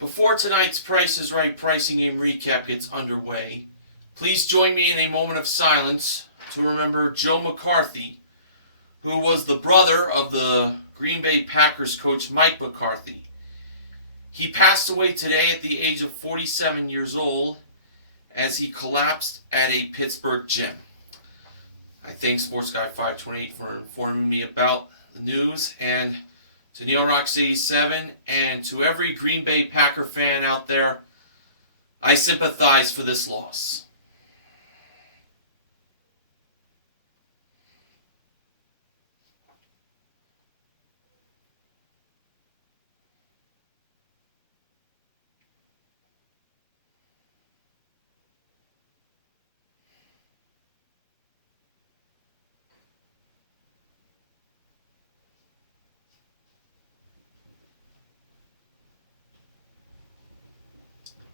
Before tonight's Price is Right pricing game recap gets underway, please join me in a moment of silence to remember Joe McCarthy, who was the brother of the Green Bay Packers coach Mike McCarthy. He passed away today at the age of 47 years old as he collapsed at a Pittsburgh gym. I thank Sports Guy 528 for informing me about the news, and to Neil Rocks 87 and to every Green Bay Packer fan out there, I sympathize for this loss.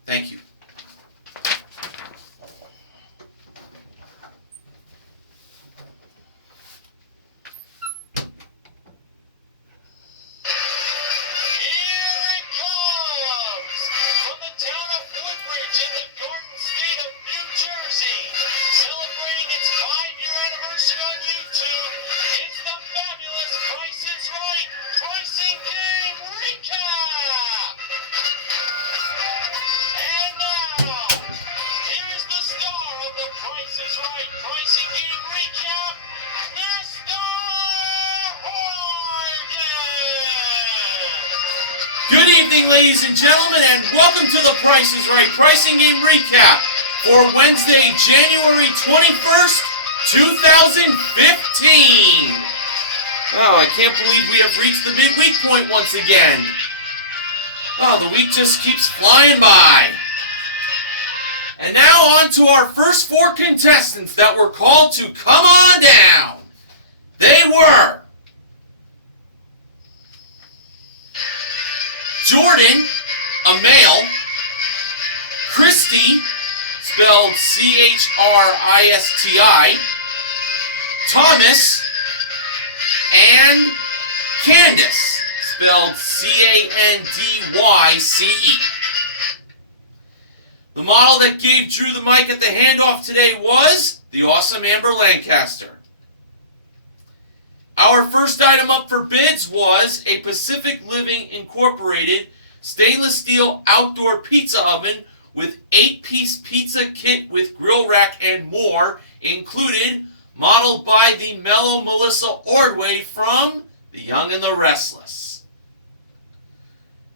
Thank you. Good evening, ladies and gentlemen, and welcome to the Price is Right Pricing Game Recap for Wednesday, January 21st, 2015. Oh, I can't believe we have reached the midweek point once again. Oh, the week just keeps flying by. And now on to our first four contestants that were called to come on down. They were Jordan, a male, Christy, spelled C-H-R-I-S-T-I, Thomas, and Candace, spelled C-A-N-D-Y-C-E. The model that gave Drew the mic at the handoff today was the awesome Amber Lancaster. Our first item up for bids was a Pacific Living Incorporated stainless steel outdoor pizza oven with 8-piece pizza kit with grill rack and more included, modeled by the mellow Melissa Ordway from The Young and the Restless.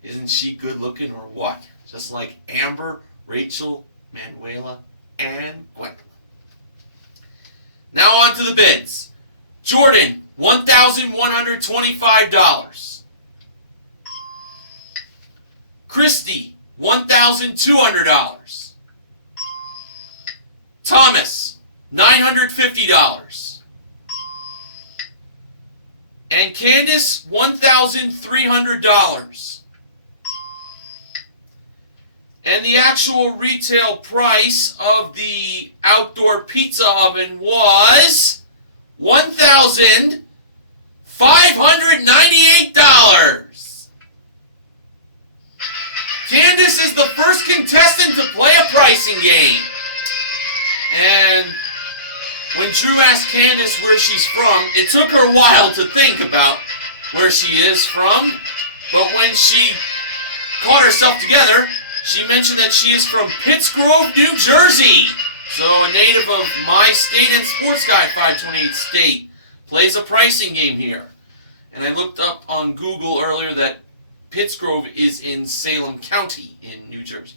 Isn't she good looking or what? Just like Amber, Rachel, Manuela, and Gwendolyn. Now on to the bids. Jordan, $1,125. Christy, $1,200. Thomas, $950. And Candace, $1,300. And the actual retail price of the outdoor pizza oven was $1,598. Candace is the first contestant to play a pricing game. And when Drew asked Candace where she's from, it took her a while to think about where she is from. But when she caught herself together, she mentioned that she is from Pittsgrove, New Jersey. So a native of my state and Sports Guy 528 state plays a pricing game here. And I looked up on Google earlier that Pittsgrove is in Salem County in New Jersey.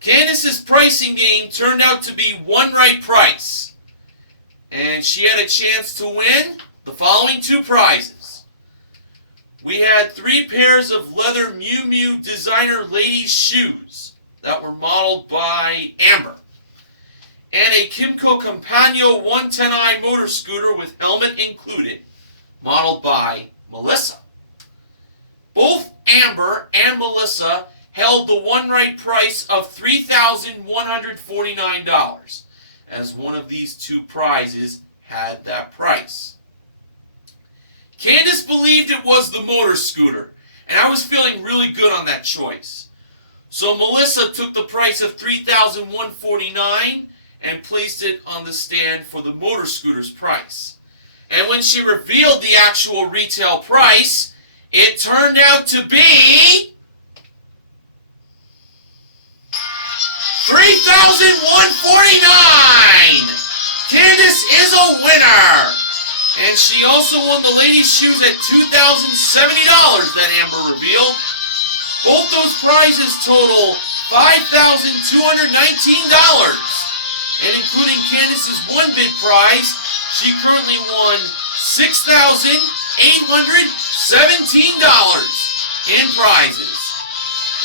Candace's pricing game turned out to be one right price. And she had a chance to win the following two prizes. We had 3 pairs of leather Miu Miu designer ladies shoes that were modeled by Amber. And a Kimco Compagno 110i motor scooter with helmet included, modeled by Melissa. Both Amber and Melissa held the one right price of $3,149, as one of these two prizes had that price. Candace believed it was the motor scooter, And I was feeling really good on that choice. So Melissa took the price of $3,149 and placed it on the stand for the motor scooter's price. And when she revealed the actual retail price, it turned out to be $3,149! Candace is a winner! And she also won the ladies' shoes at $2,070 that Amber revealed. Both those prizes total $5,219. And including Candace's one bid prize, she currently won $6,817 in prizes.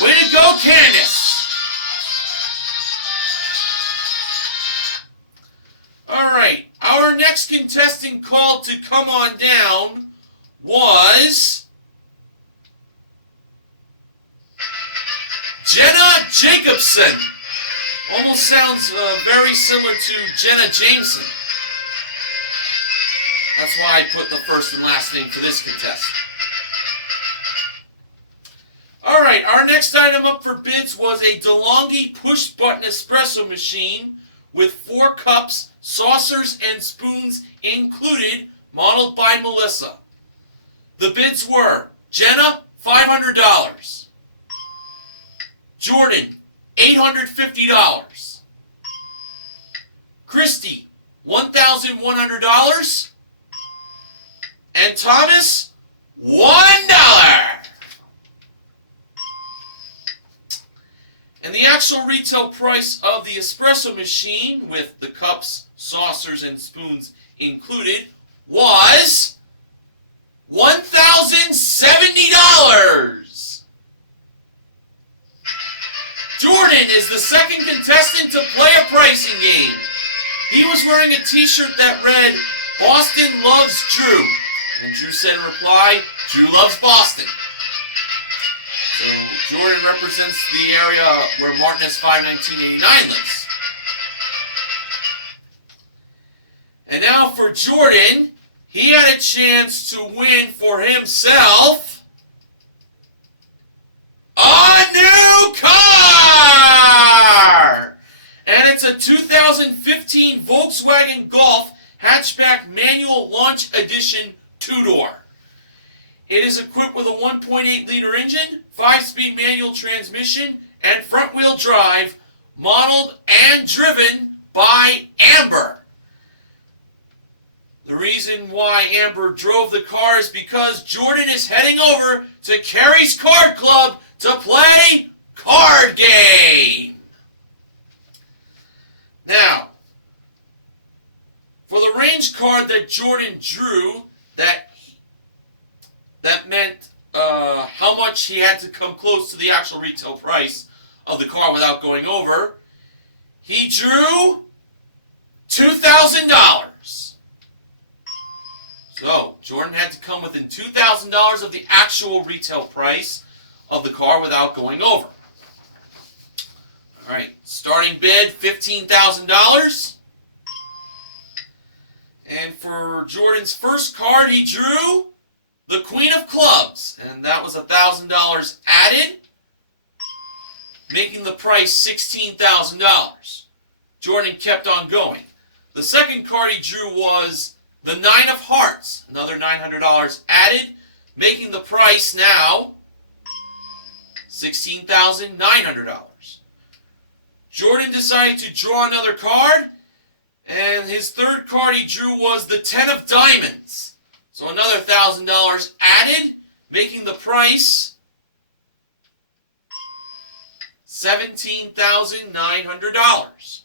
Way to go, Candace! Alright, our next contestant called to come on down was Jenna Jacobson. Almost sounds very similar to Jenna Jameson. That's why I put the first and last name for this contestant. Alright, our next item up for bids was a DeLonghi push-button espresso machine with 4 cups, saucers, and spoons included, modeled by Melissa. The bids were Jenna, $500. Jordan, $850. Christy, $1,100. And Thomas, $1. And the actual retail price of the espresso machine, with the cups, saucers, and spoons included, was $1,070. Jordan is the second contestant to play a pricing game. He was wearing a t-shirt that read, "Boston loves Drew." And Drew said in reply, "Drew loves Boston." So Jordan represents the area where Martin S. 51989 lives. And now for Jordan, he had a chance to win for himself a new car! And it's a 2015 Volkswagen Golf hatchback manual launch edition 2-door. It is equipped with a 1.8-liter engine, 5-speed manual transmission, and front-wheel drive, modeled and driven by Amber. The reason why Amber drove the car is because Jordan is heading over to Carrie's Card Club to play Card Game. Now, for the range card that Jordan drew, that meant how much he had to come close to the actual retail price of the car without going over. He drew $2,000. So, Jordan had to come within $2,000 of the actual retail price of the car without going over. Alright, starting bid, $15,000. And for Jordan's first card, he drew the Queen of Clubs, and that was $1,000 added, making the price $16,000. Jordan kept on going. The second card he drew was the Nine of Hearts, another $900 added, making the price now $16,900. Jordan decided to draw another card, and his third card he drew was the Ten of Diamonds. So another $1,000 added, making the price $17,900.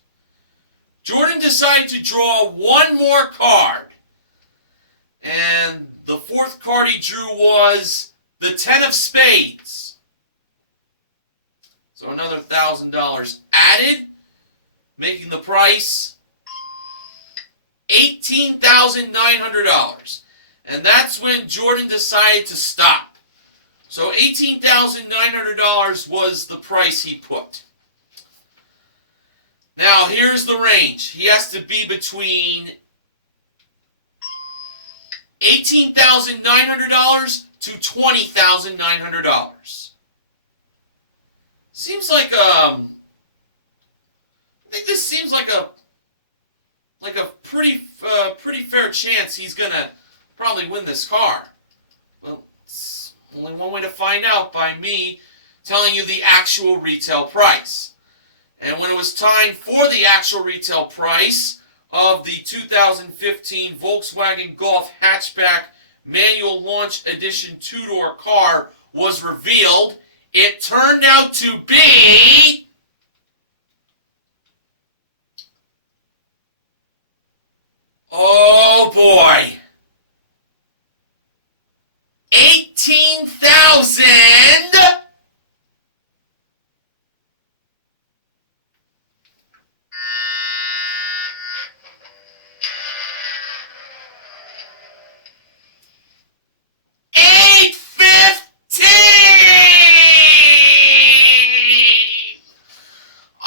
Jordan decided to draw one more card. And the fourth card he drew was the Ten of Spades. So another $1,000 added, making the price $18,900. And that's when Jordan decided to stop. So $18,900 was the price he put. Now here's the range. He has to be between $18,900 to $20,900. Seems like I think this seems like a pretty fair chance he's gonna probably win this car. Well, it's only one way to find out, by me telling you the actual retail price. And when it was time for the actual retail price of the 2015 Volkswagen Golf hatchback manual launch edition two-door car was revealed, it turned out to be oh boy, $18,000.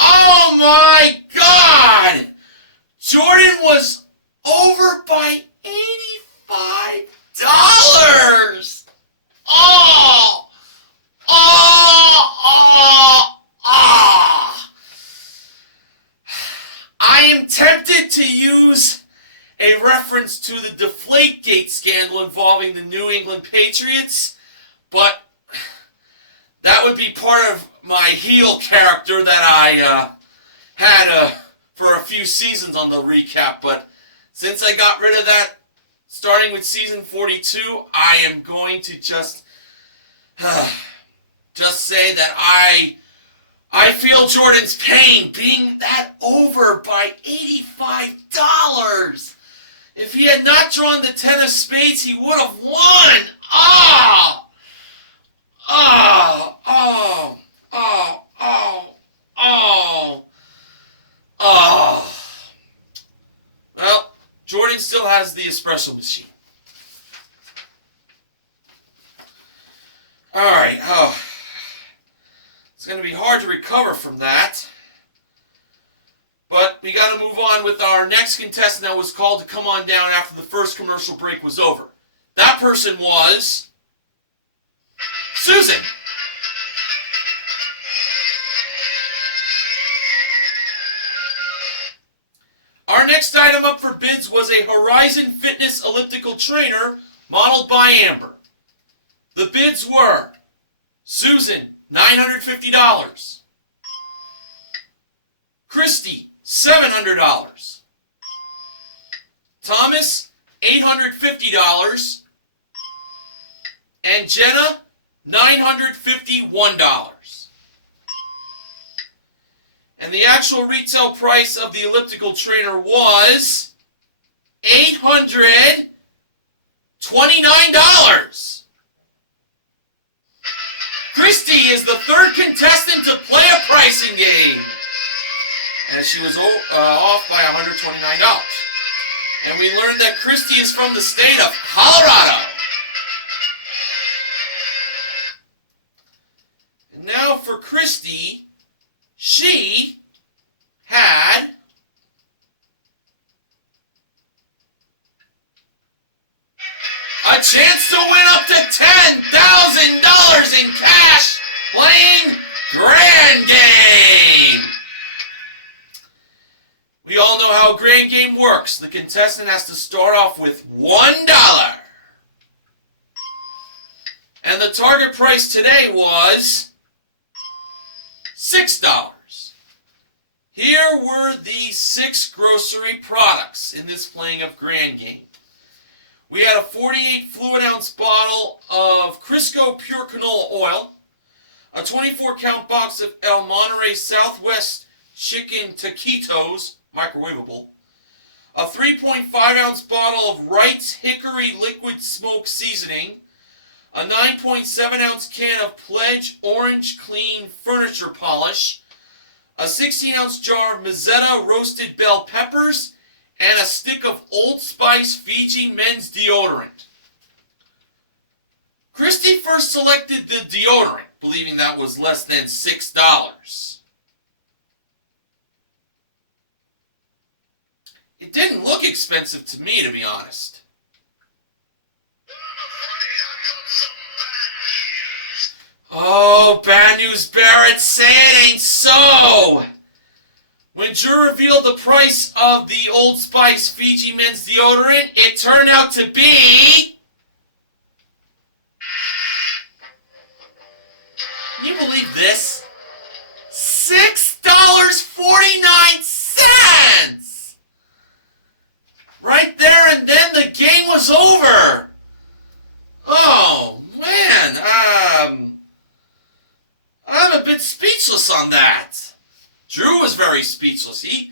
Oh my God! Jordan was over by $85. Oh! I am tempted to use a reference to the Deflategate scandal involving the New England Patriots, but that would be part of my heel character that I had for a few seasons on the recap. But since I got rid of that, starting with season 42, I am going to just say that I feel Jordan's pain being that over by $85. If he had not drawn the 10 of spades, he would have won. Oh! Oh! Oh! Oh! Oh! Oh! Oh! Well, Jordan still has the espresso machine. Alright, oh. It's going to be hard to recover from that. But we got to move on with our next contestant that was called to come on down after the first commercial break was over. That person was Susan. Our next item up for bids was a Horizon Fitness elliptical trainer modeled by Amber. The bids were Susan, $950. Christy, $700. Thomas, $850. And Jenna, $951. And the actual retail price of the elliptical trainer was $829. Christy is the third contestant to play a pricing game, and she was off by $129. And we learned that Christy is from the state of Colorado. And now for Christy, she had a chance to win up to $10,000 in cash playing Grand Game. We all know how Grand Game works. The contestant has to start off with $1. And the target price today was $6. Here were the 6 grocery products in this playing of Grand Game. We had a 48 fluid ounce bottle of Crisco Pure Canola Oil, a 24 count box of El Monterey Southwest Chicken Taquitos, microwavable, a 3.5 ounce bottle of Wright's Hickory Liquid Smoke Seasoning, a 9.7 ounce can of Pledge Orange Clean Furniture Polish, a 16 ounce jar of Mezzetta Roasted Bell Peppers, and a stick of Old Spice Fiji Men's Deodorant. Christy first selected the deodorant, believing that was less than $6. It didn't look expensive to me, to be honest. Oh, bad news, Barrett. Say it ain't so. When Drew revealed the price of the Old Spice Fiji men's deodorant, it turned out to be... Can you believe this? $6.49! Right there and then the game was over. Oh, man. I'm a bit speechless on that. Drew was very speechless. He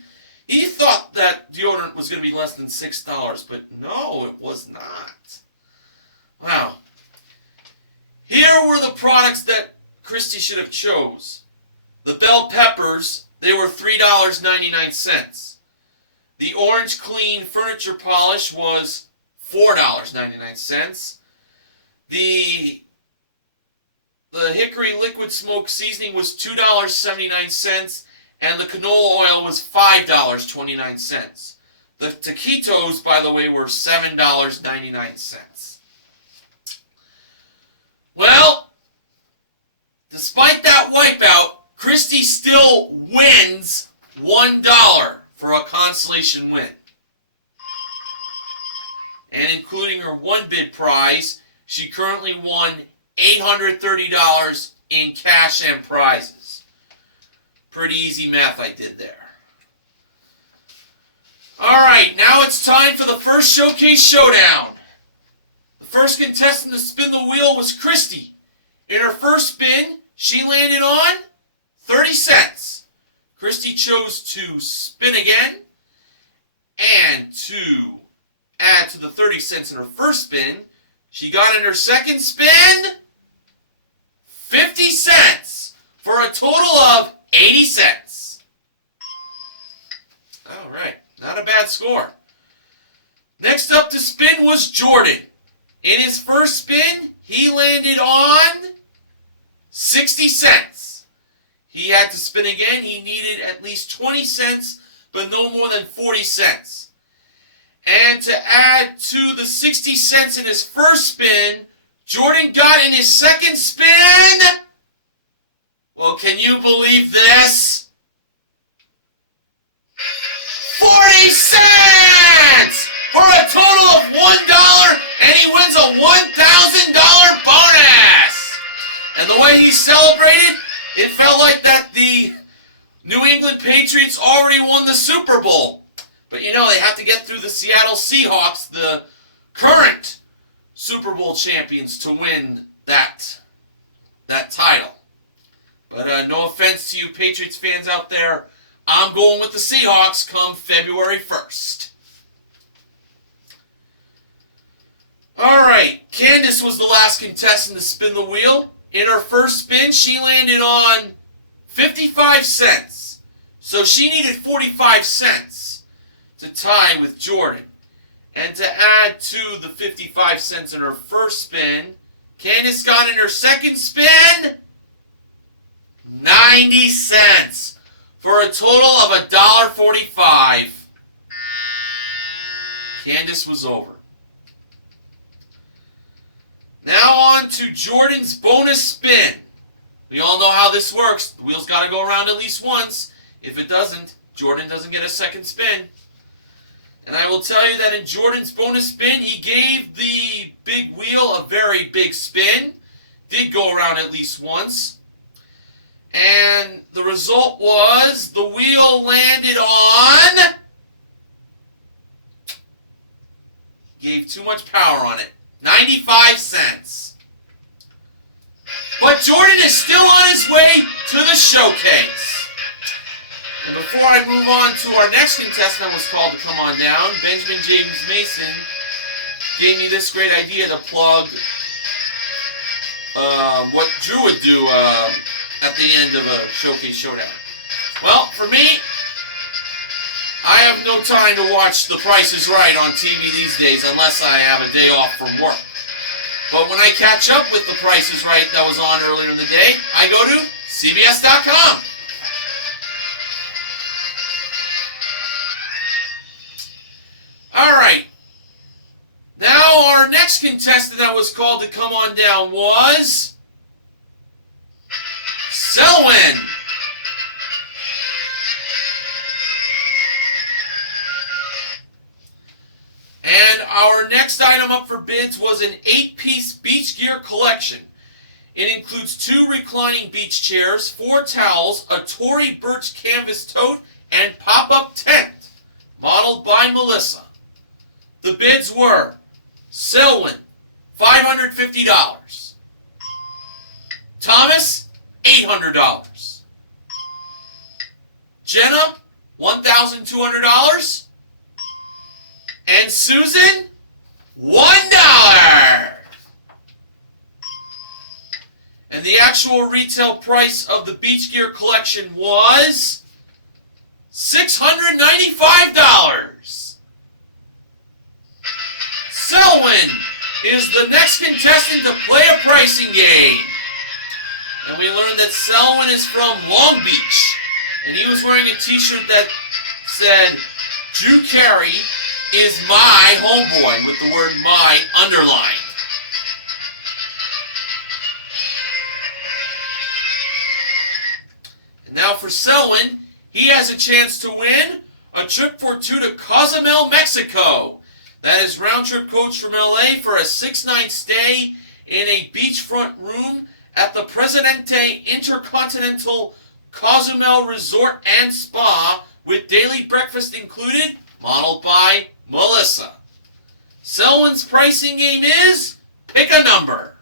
thought that deodorant was going to be less than $6, but no, it was not. Wow. Here were the products that Christy should have chose. The bell peppers, they were $3.99. The orange clean furniture polish was $4.99. The hickory liquid smoke seasoning was $2.79, and the canola oil was $5.29. The taquitos, by the way, were $7.99. Well, despite that wipeout, Christy still wins $1 for a consolation win. And including her one bid prize, she currently won $830 in cash and prizes. Pretty easy math I did there. Alright, now it's time for the first showcase showdown. The first contestant to spin the wheel was Christy. In her first spin, she landed on 30 cents. Christy chose to spin again, and to add to the 30 cents in her first spin, she got in her second spin 50 cents for a total of 80 cents. All right, not a bad score. Next up to spin was Jordan. In his first spin, he landed on 60 cents. He had to spin again. He needed at least 20 cents, but no more than 40 cents. And to add to the 60 cents in his first spin, Jordan got in his second spin. Well, can you believe this? 40 cents! For a total of $1, and he wins a $1,000 bonus! And the way he celebrated, it felt like that the New England Patriots already won the Super Bowl. But you know, they have to get through the Seattle Seahawks, the current Super Bowl champions, to win that title. But no offense to you Patriots fans out there, I'm going with the Seahawks come February 1st. Alright, Candace was the last contestant to spin the wheel. In her first spin, she landed on 55 cents. So she needed 45 cents to tie with Jordan. And to add to the 55 cents in her first spin, Candace got in her second spin 90 cents for a total of $1.45. Candace was over. Now on to Jordan's bonus spin. We all know how this works. The wheel's got to go around at least once. If it doesn't, Jordan doesn't get a second spin. And I will tell you that in Jordan's bonus spin, he gave the big wheel a very big spin. Did go around at least once. And the result was the wheel landed on... Gave too much power on it. 95 cents. But Jordan is still on his way to the showcase. And before I move on to our next contestant was called to come on down, Benjamin James Mason gave me this great idea to plug what Drew would do at the end of a showcase showdown. Well, for me, I have no time to watch The Price is Right on TV these days unless I have a day off from work. But when I catch up with The Price is Right that was on earlier in the day, I go to CBS.com. Alright. Now our next contestant that was called to come on down was Selwyn. And our next item up for bids was an 8-piece beach gear collection. It includes 2 reclining beach chairs, 4 towels, a Tory birch canvas tote, and pop-up tent, modeled by Melissa. The bids were Selwyn, $550. Thomas, $800. Jenna, $1,200. And Susan, $1. And the actual retail price of the beach gear collection was $695. Selwyn is the next contestant to play a pricing game. And we learned that Selwyn is from Long Beach. And he was wearing a t-shirt that said, Drew Carey is my homeboy, with the word my underlined. And now for Selwyn, he has a chance to win a trip for 2 to Cozumel, Mexico. That is round-trip coach from LA for a 6-night stay in a beachfront room at the Presidente Intercontinental Cozumel Resort and Spa with daily breakfast included, modeled by Melissa. Selwyn's pricing game is pick a number.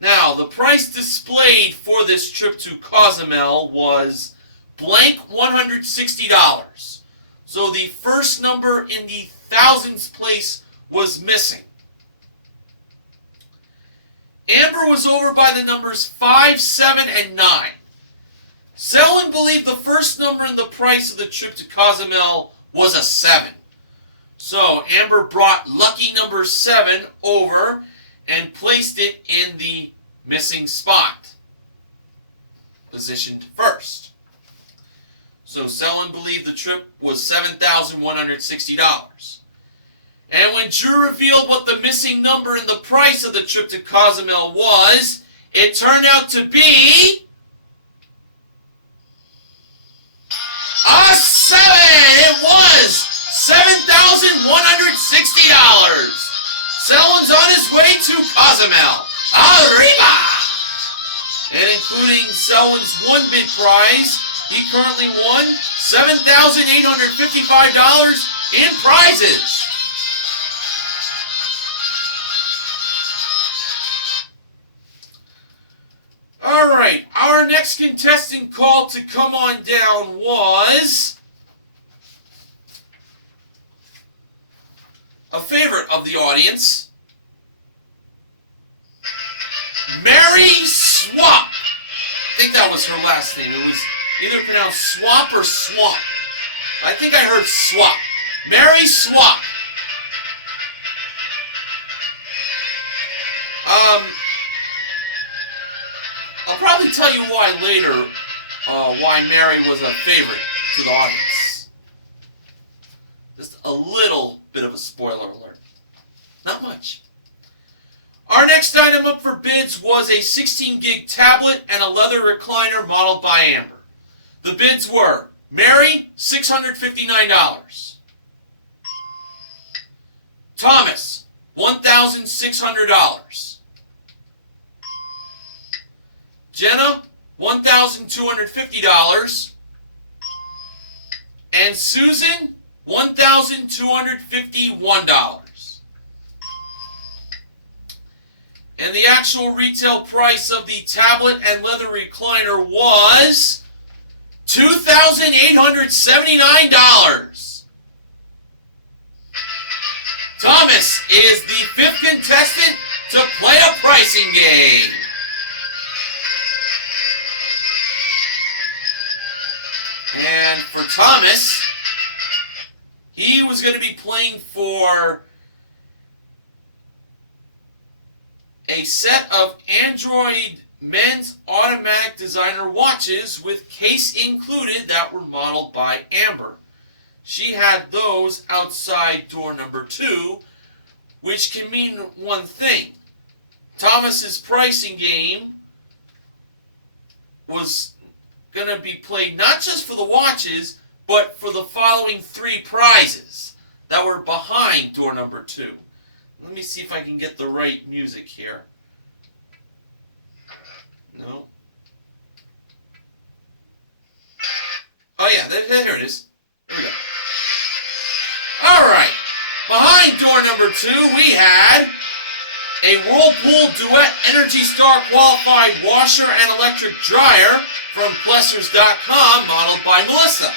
Now, the price displayed for this trip to Cozumel was blank $160. So the first number in the thousands place was missing. Amber was over by the numbers 5, 7, and 9. Selwyn believed the first number in the price of the trip to Cozumel was a 7. So Amber brought lucky number 7 over and placed it in the missing spot, positioned first. So Selwyn believed the trip was $7,160. And when Drew revealed what the missing number in the price of the trip to Cozumel was, it turned out to be a 7! It was $7,160. Selwyn's on his way to Cozumel. Arriba! And including Selwyn's one bid prize, he currently won $7,855 in prizes. Alright, our next contestant called to come on down was a favorite of the audience, Mary Swap. I think that was her last name. It was either pronounced Swap or Swamp. I think I heard Swap. Mary Swap. I'll probably tell you why later, why Mary was a favorite to the audience. Just a little bit of a spoiler alert. Not much. Our next item up for bids was a 16-gig tablet and a leather recliner modeled by Amber. The bids were Mary, $659. Thomas, $1,600. Jenna, $1,250. And Susan, $1,251. And the actual retail price of the tablet and leather recliner was $2,879. Thomas is the 5th contestant to play a pricing game. And for Thomas, he was going to be playing for a set of Android men's automatic designer watches with case included that were modeled by Amber. She had those outside door number 2, which can mean one thing. Thomas's pricing game was going to be played not just for the watches, but for the following 3 prizes that were behind door number 2. Let me see if I can get the right music here. No. Oh yeah, here it is. Here we go. Alright. Behind door number 2, we had a Whirlpool Duet Energy Star qualified washer and electric dryer from Plessers.com, modeled by Melissa.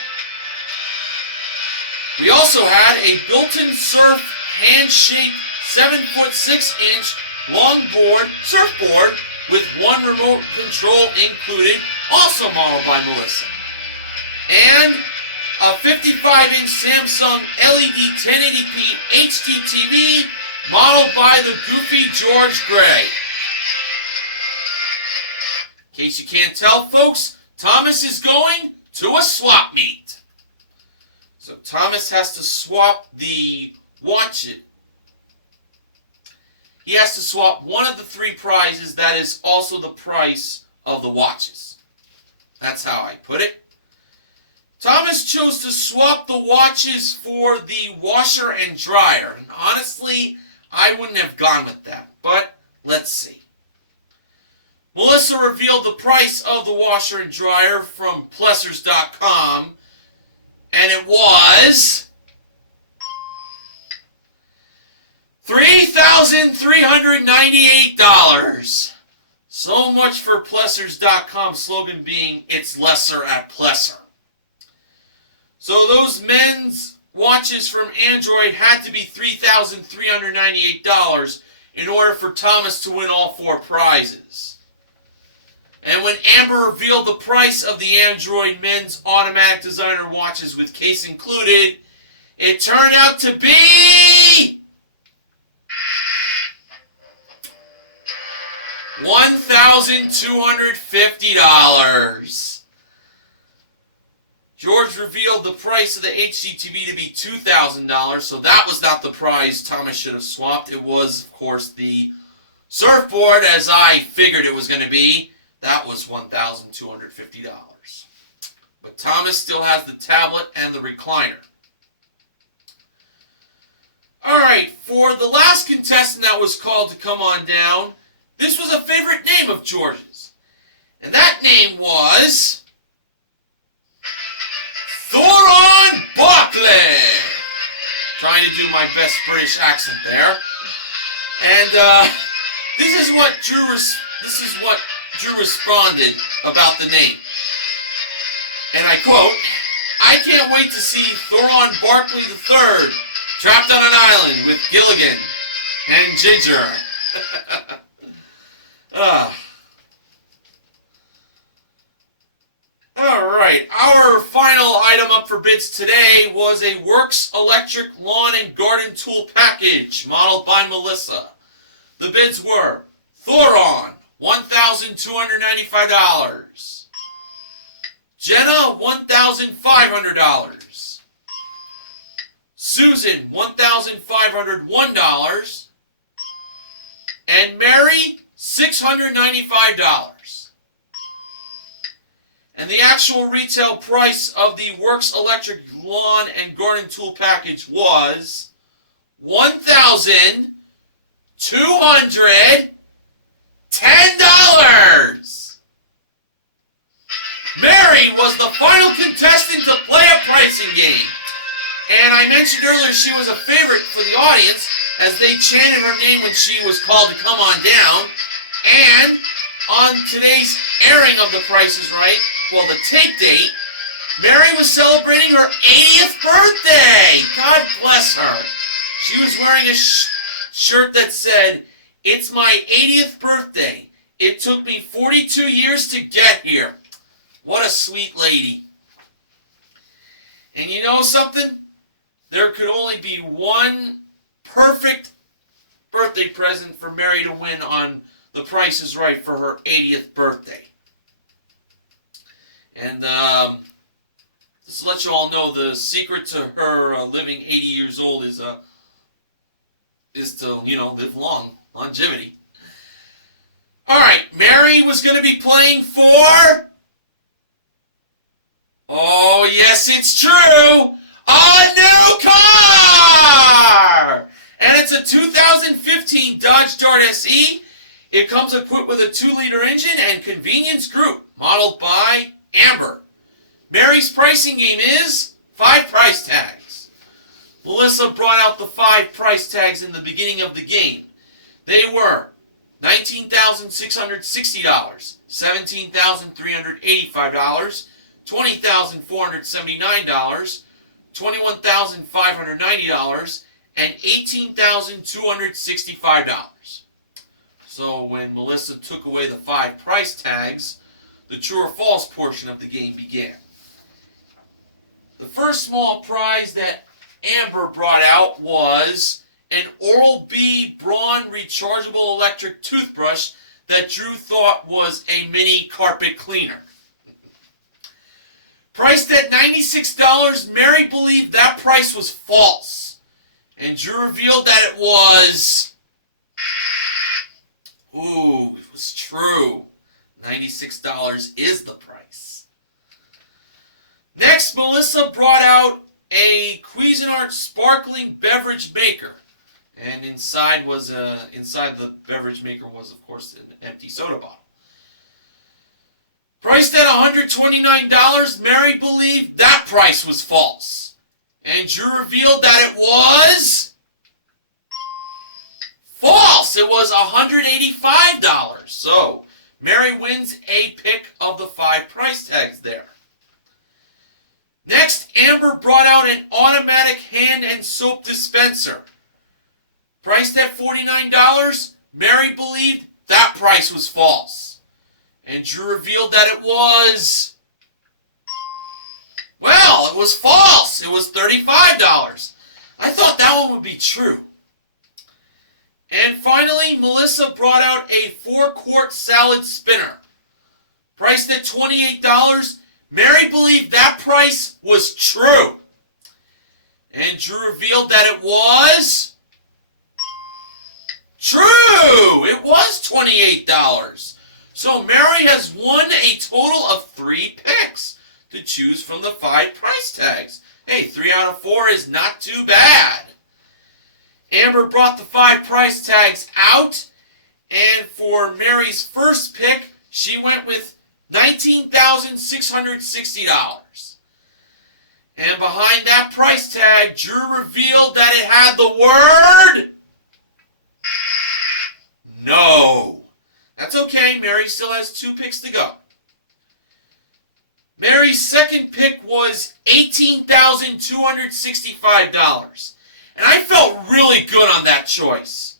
We also had a built-in surf hand-shaped 7-foot 6-inch longboard surfboard with 1 remote control included, also modeled by Melissa. And a 55-inch Samsung LED 1080p HD TV modeled by the goofy George Gray. In case you can't tell, folks, Thomas is going to a swap meet. So Thomas has to swap the watch. He has to swap one of the 3 prizes that is also the price of the watches. That's how I put it. Thomas chose to swap the watches for the washer and dryer. And honestly, I wouldn't have gone with that. But let's see. Melissa revealed the price of the washer and dryer from Plessers.com. And it was $3,398. So much for Plessers.com slogan being, "It's lesser at Plesser." So those men's watches from Android had to be $3,398 in order for Thomas to win all 4 prizes. And when Amber revealed the price of the Android men's automatic designer watches with case included, it turned out to be $1,250. George revealed the price of the HDTV to be $2,000, so that was not the prize Thomas should have swapped. It was, of course, the surfboard, as I figured it was going to be. That was $1,250. But Thomas still has the tablet and the recliner. Alright, for the last contestant that was called to come on down, this was a favorite name of George's. And that name was Thoron Barkley. Trying to do my best British accent there. And this is what Drew responded about the name. And I quote, "I can't wait to see Thoron Barkley III trapped on an island with Gilligan and Ginger." Alright, our final item up for bids today was a Works Electric Lawn and Garden Tool Package, modeled by Melissa. The bids were Thoron, $1,295. Jenna, $1,500. Susan, $1,501. And Mary, $695. And the actual retail price of the Works Electric Lawn and Garden Tool Package was $1,210. Mary was the final contestant to play a pricing game. And I mentioned earlier she was a favorite for the audience as they chanted her name when she was called to come on down. And on today's airing of The Price is Right, well, the tape date, Mary was celebrating her 80th birthday. God bless her. She was wearing a shirt that said, "It's my 80th birthday. It took me 42 years to get here." What a sweet lady. And you know something? There could only be one perfect birthday present for Mary to win on The Price is Right for her 80th birthday. And just to let you all know, the secret to her living 80 years old is to, live long. Longevity. Alright, Mary was going to be playing for Oh, yes, it's true. A new car! And it's a 2015 Dodge Dart SE. It comes equipped with a 2-liter engine and convenience group, modeled by Amber. Mary's pricing game is 5 price tags. Melissa brought out the 5 price tags in the beginning of the game. They were $19,660, $17,385, $20,479, $21,590, and $18,265. So when Melissa took away the 5 price tags, the true or false portion of the game began. The first small prize that Amber brought out was an Oral-B Braun rechargeable electric toothbrush that Drew thought was a mini carpet cleaner. Priced at $96, Mary believed that price was false, and Drew revealed that it was... Ooh, it was true. $96 is the price. Next, Melissa brought out a Cuisinart sparkling beverage maker, and inside the beverage maker was, of course, an empty soda bottle. Priced at $129, Mary believed that price was false, and Drew revealed that it was false. It was $185. So Mary wins a pick of the 5 price tags there. Next, Amber brought out an automatic hand and soap dispenser. Priced at $49, Mary believed that price was false. And Drew revealed that it was... Well, it was false. It was $35. I thought that one would be true. And finally, Melissa brought out a 4-quart salad spinner. Priced at $28, Mary believed that price was true. And Drew revealed that it was... true! It was $28. So Mary has won a total of 3 picks to choose from the 5 price tags. Hey, 3 out of 4 is not too bad. Amber brought the 5 price tags out, and for Mary's first pick, she went with $19,660. And behind that price tag, Drew revealed that it had the word... no. That's okay, Mary still has 2 picks to go. Mary's second pick was $18,265. And I felt really good on that choice.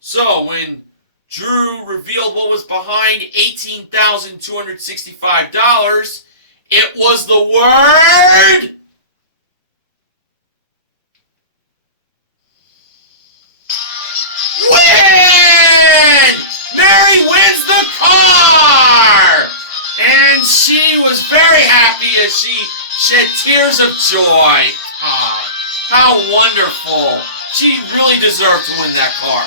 So when Drew revealed what was behind $18,265, it was the word... win! Mary wins the car! And she was very happy as she shed tears of joy. Ah, how wonderful. She really deserved to win that car.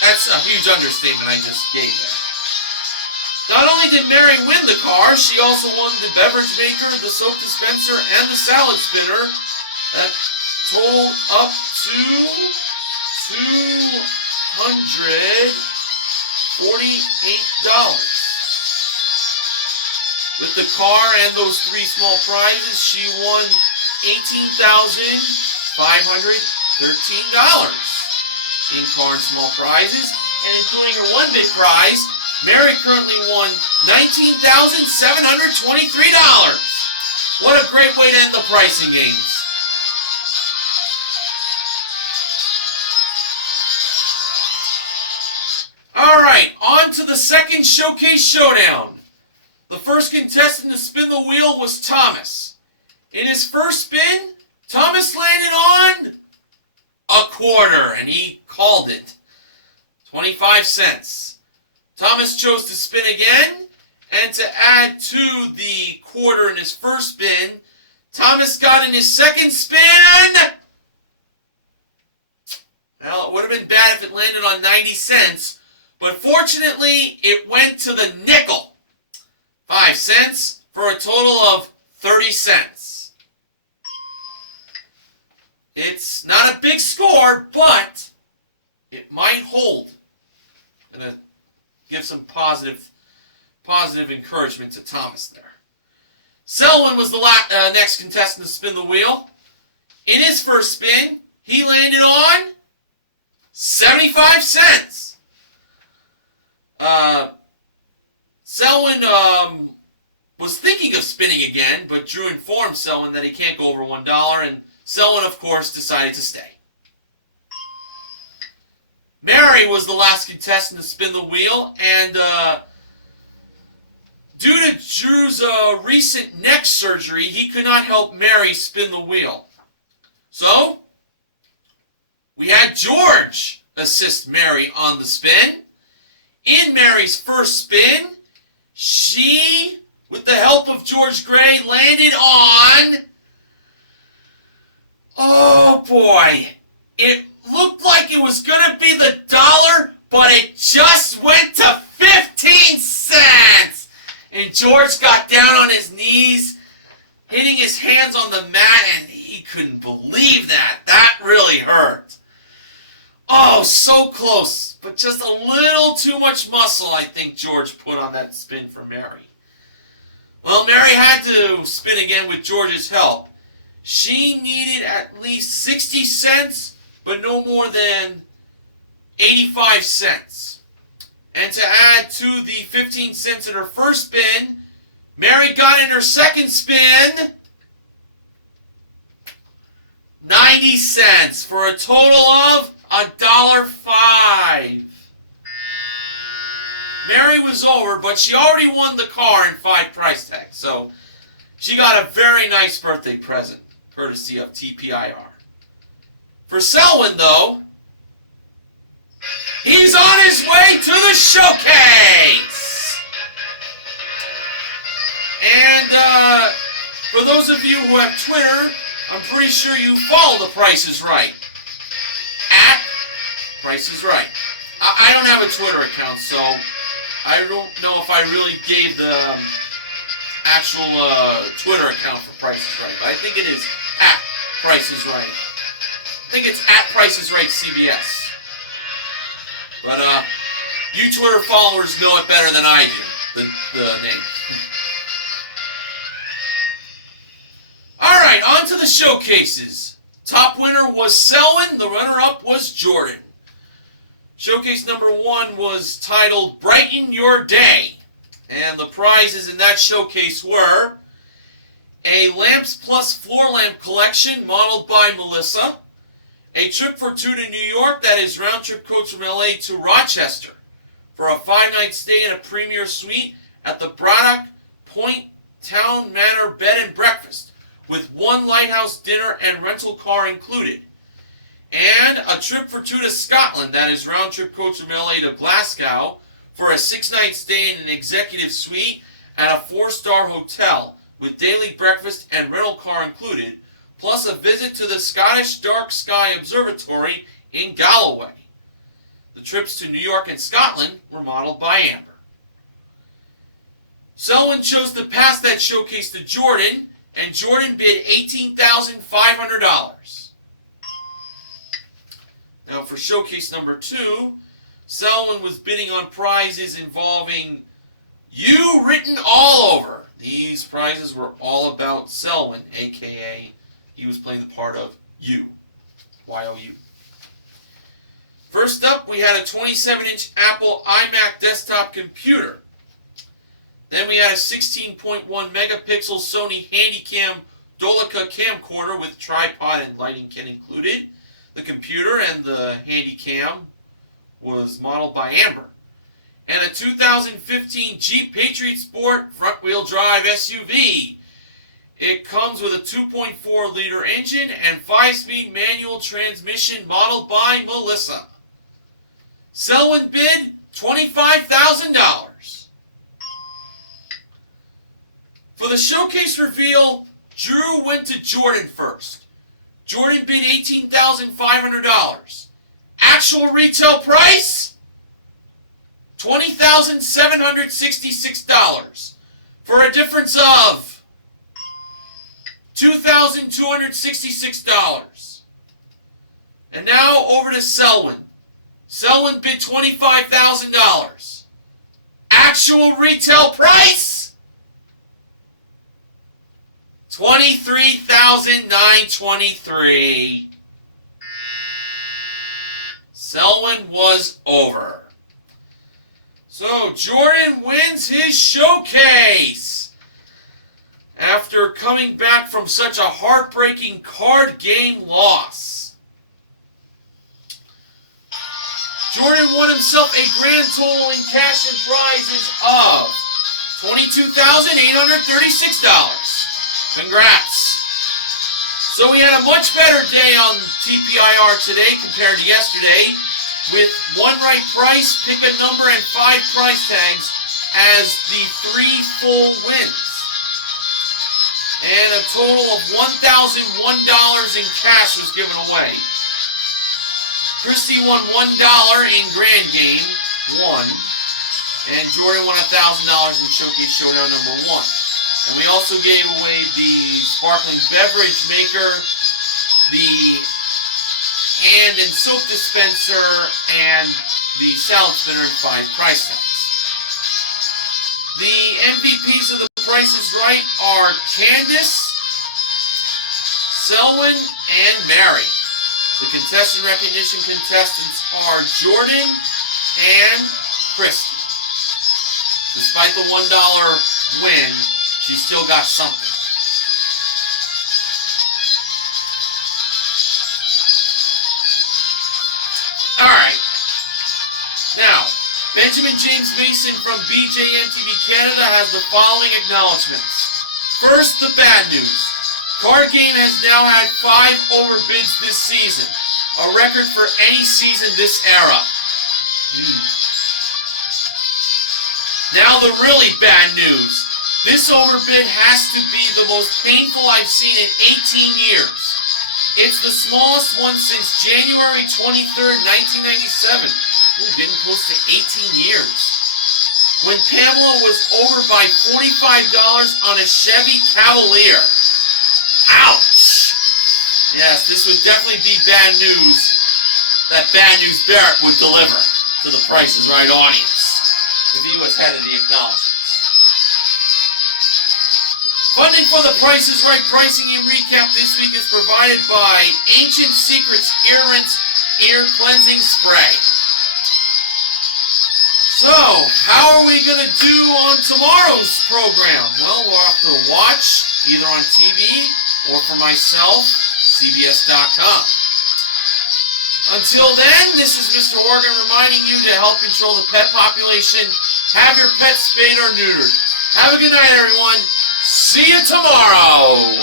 That's a huge understatement I just gave there. Not only did Mary win the car, she also won the beverage maker, the soap dispenser, and the salad spinner. That totaled up to $248. With the car and those 3 small prizes, she won $18,513 in car and small prizes. And including her 1 big prize, Mary currently won $19,723. What a great way to end the pricing games. Alright, on to the second showcase showdown. The first contestant to spin the wheel was Thomas. In his first spin, Thomas landed on a quarter, and he called it. 25 cents. Thomas chose to spin again, and to add to the quarter in his first spin, Thomas got in his second spin. Well, it would have been bad if it landed on 90 cents, but fortunately, it went to the nickel. 5 cents for a total of 30 cents. It's not a big score, but it might hold. I'm going to give some positive encouragement to Thomas there. Selwyn was the next contestant to spin the wheel. In his first spin, he landed on 75 cents. Selwyn was thinking of spinning again, but Drew informed Selwyn that he can't go over $1, and Selwyn, of course, decided to stay. Mary was the last contestant to spin the wheel, and due to Drew's recent neck surgery, he could not help Mary spin the wheel. So, we had George assist Mary on the spin. In Mary's first spin, she, with the help of George Gray, landed on... Oh boy, it looked like it was going to be the dollar, but it just went to 15 cents. And George got down on his knees, hitting his hands on the mat, and he couldn't believe that. That really hurt. Oh, so close, but just a little too much muscle, I think George put on that spin for Mary. Well, Mary had to spin again with George's help. She needed at least 60 cents, but no more than 85 cents. And to add to the 15 cents in her first spin, Mary got in her second spin 90 cents for a total of $1.05. Mary was over, but she already won the car and 5 price tags, so she got a very nice birthday present, courtesy of TPIR. For Selwyn, though, he's on his way to the showcase! And for those of you who have Twitter, I'm pretty sure you follow the Price is Right. At Price is Right. I don't have a Twitter account, so I don't know if I really gave the actual Twitter account for Price is Right, but I think it is at Price is Right. I think it's at Price is Right CBS. But you Twitter followers know it better than I do, the name. Alright, on to the showcases. Top winner was Selwyn, the runner-up was Jordan. Showcase number 1 was titled Brighten Your Day. And the prizes in that showcase were a Lamps Plus floor lamp collection modeled by Melissa, a trip for 2 to New York, that is round-trip coach from LA to Rochester, for a 5-night stay in a premier suite at the Braddock Point Town Manor Bed and Breakfast, with 1 lighthouse dinner and rental car included. And a trip for 2 to Scotland, that is round-trip coach from LA to Glasgow, for a 6-night stay in an executive suite at a 4-star hotel, with daily breakfast and rental car included, plus a visit to the Scottish Dark Sky Observatory in Galloway. The trips to New York and Scotland were modeled by Amber. Selwyn chose to pass that showcase to Jordan, and Jordan bid $18,500. Now for showcase number 2, Selwyn was bidding on prizes involving You written all over. These prizes were all about Selwyn, a.k.a. he was playing the part of You. Y-O-U. First up, we had a 27-inch Apple iMac desktop computer. Then we had a 16.1 megapixel Sony Handycam Dolica camcorder with tripod and lighting kit included. The computer and the Handycam was modeled by Amber. And a 2015 Jeep Patriot Sport front-wheel drive SUV. It comes with a 2.4-liter engine and 5-speed manual transmission modeled by Melissa. Selwyn bid $25,000. For the showcase reveal, Drew went to Jordan first. Jordan bid $18,500. Actual retail price? $20,766. for a difference of $2,266. And now over to Selwyn. Selwyn bid $25,000. Actual retail price? $23,923. Selwyn was over. So Jordan wins his showcase after coming back from such a heartbreaking card game loss. Jordan won himself a grand total in cash and prizes of $22,836. Congrats. So we had a much better day on TPIR today compared to yesterday, with one right price, pick a number, and 5 price tags as the 3 full wins. And a total of $1,001 in cash was given away. Christy won $1 in Grand Game 1, and Jordan won $1,000 in Showcase Showdown number 1. And we also gave away the sparkling beverage maker, the hand and soap dispenser, and the salad spinner and 5 price tags. The MVPs of The Price is Right are Candace, Selwyn, and Mary. The contestant recognition contestants are Jordan and Christy. Despite the $1 win, she still got something. Alright. Now, Benjamin James Mason from BJMTV Canada has the following acknowledgments. First, the bad news. Card Game has now had 5 overbids this season, a record for any season this era. Now the really bad news. This overbid has to be the most painful I've seen in 18 years. It's the smallest one since January 23rd, 1997. Ooh, getting close to 18 years. When Pamela was over by $45 on a Chevy Cavalier. Ouch! Yes, this would definitely be bad news that Bad News Barrett would deliver to the Price is Right audience if he was head of the acknowledgments. Funding for the Price is Right pricing and recap this week is provided by Ancient Secrets Ear Rinse Ear Cleansing Spray. So, how are we going to do on tomorrow's program? Well, we'll have to watch either on TV or for myself, CBS.com. Until then, this is Mr. Organ reminding you to help control the pet population. Have your pet spayed or neutered. Have a good night, everyone. See you tomorrow.